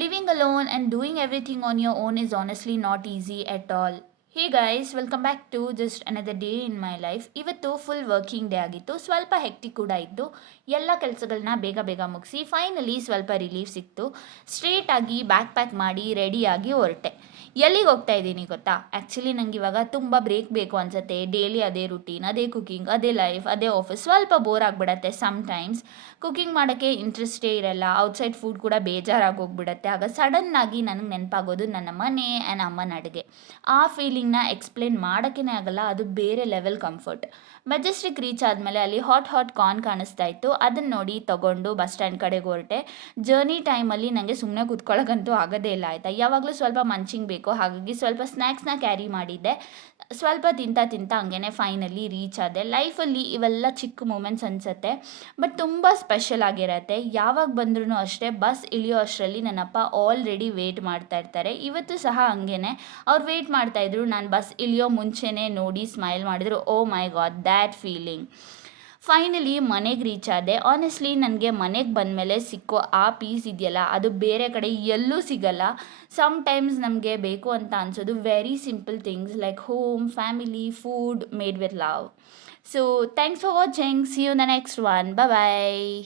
Living alone and doing everything on your own is honestly not easy at all. Hey guys, welcome back to just another day in my life. ಇವತ್ತು full working day ಆಗಿತ್ತು, ಸ್ವಲ್ಪ hectic ಕೂಡ ಇದ್ದು. ಎಲ್ಲ ಕೆಲಸಗಳನ್ನ ಬೇಗ ಬೇಗ ಮುಗಿಸಿ ಫೈನಲಿ ಸ್ವಲ್ಪ ರಿಲೀಫ್ ಸಿಕ್ತು. ಸ್ಟ್ರೇಟ್ ಆಗಿ ಬ್ಯಾಕ್ ಪ್ಯಾಕ್ ಮಾಡಿ ರೆಡಿಯಾಗಿ ಹೊರಟೆ. ಎಲ್ಲಿಗೆ ಹೋಗ್ತಾ ಇದ್ದೀನಿ ಗೊತ್ತಾ? ಆ್ಯಕ್ಚುಲಿ ನಂಗೆ ಇವಾಗ ತುಂಬ ಬ್ರೇಕ್ ಬೇಕು ಅನ್ಸುತ್ತೆ. ಡೈಲಿ ಅದೇ ರುಟೀನ್, ಅದೇ ಕುಕಿಂಗ್, ಅದೇ ಲೈಫ್, ಅದೇ ಆಫೀಸ್, ಸ್ವಲ್ಪ ಬೋರ್ ಆಗಿಬಿಡತ್ತೆ ಸಮ್ಟೈಮ್ಸ್. ಕುಕಿಂಗ್ ಮಾಡೋಕ್ಕೆ ಇಂಟ್ರೆಸ್ಟೇ ಇರಲ್ಲ, ಔಟ್ಸೈಡ್ ಫುಡ್ ಕೂಡ ಬೇಜಾರಾಗಿ ಹೋಗ್ಬಿಡತ್ತೆ. ಆಗ ಸಡನ್ನಾಗಿ ನನಗೆ ನೆನಪಾಗೋದು ನನ್ನ ಮನೆ ಆ್ಯಂಡ್ ಅಮ್ಮನ ಅಡುಗೆ. ಆ ಫೀಲಿಂಗ್ನ ಎಕ್ಸ್ಪ್ಲೇನ್ ಮಾಡೋಕ್ಕೇ ಆಗಲ್ಲ, ಅದು ಬೇರೆ ಲೆವೆಲ್ ಕಂಫರ್ಟ್. ಮೆಜೆಸ್ಟಿಕ್ ರೀಚ್ ಆದಮೇಲೆ ಅಲ್ಲಿ ಹಾಟ್ ಕಾರ್ನ್ ಕಾಣಿಸ್ತಾ ಇತ್ತು. ಅದನ್ನು ನೋಡಿ ತಗೊಂಡು ಬಸ್ ಸ್ಟ್ಯಾಂಡ್ ಕಡೆಗೆ ಹೊರಟೆ. ಜರ್ನಿ ಟೈಮಲ್ಲಿ ನನಗೆ ಸುಮ್ಮನೆ ಕೂತ್ಕೊಳ್ಳೋಕ್ಕಂತೂ ಆಗೋದೇ ಇಲ್ಲ ಆಯಿತಾ. ಯಾವಾಗಲೂ ಸ್ವಲ್ಪ ಮಂಚಿಂಗ್ ಬೇಕು, ಹಾಗಾಗಿ ಸ್ವಲ್ಪ ಸ್ನ್ಯಾಕ್ಸ್ನ ಕ್ಯಾರಿ ಮಾಡಿದ್ದೆ. ಸ್ವಲ್ಪ ತಿಂತ ಹಂಗೆ ಫೈನಲಿ ರೀಚ್ ಆದೆ. ಲೈಫಲ್ಲಿ ಇವೆಲ್ಲ ಚಿಕ್ಕ ಮೂಮೆಂಟ್ಸ್ ಅನಿಸುತ್ತೆ, ಬಟ್ ತುಂಬ ಸ್ಪೆಷಲ್ ಆಗಿರತ್ತೆ. ಯಾವಾಗ ಬಂದ್ರೂ ಅಷ್ಟೇ, ಬಸ್ ಇಳಿಯೋ ಅಷ್ಟರಲ್ಲಿ ನನ್ನಪ್ಪ ಆಲ್ರೆಡಿ ವೇಟ್ ಮಾಡ್ತಾ ಇರ್ತಾರೆ. ಇವತ್ತು ಸಹ ಹಂಗೇ ಅವ್ರು ವೇಟ್ ಮಾಡ್ತಾಯಿದ್ರು. ನಾನು ಬಸ್ ಇಳಿಯೋ ಮುಂಚೆನೇ ನೋಡಿ ಸ್ಮೈಲ್ ಮಾಡಿದ್ರು. ಓ ಮೈ ಗಾಡ್, ದ್ಯಾಟ್ ಫೀಲಿಂಗ್. ಫೈನಲಿ ಮನೆಗೆ ರೀಚ್ ಆದೆ. ಆನೆಸ್ಟ್ಲಿ ನನಗೆ ಮನೆಗೆ ಬಂದಮೇಲೆ ಸಿಕ್ಕೋ ಆ ಪೀಸ್ ಇದೆಯಲ್ಲ, ಅದು ಬೇರೆ ಕಡೆ ಎಲ್ಲೂ ಸಿಗಲ್ಲ. ಸಮ್ಟೈಮ್ಸ್ ನಮಗೆ ಬೇಕು ಅಂತ ಅನ್ಸೋದು very simple things like home, family, food made with love. So thanks for watching. See you the next one. Bye.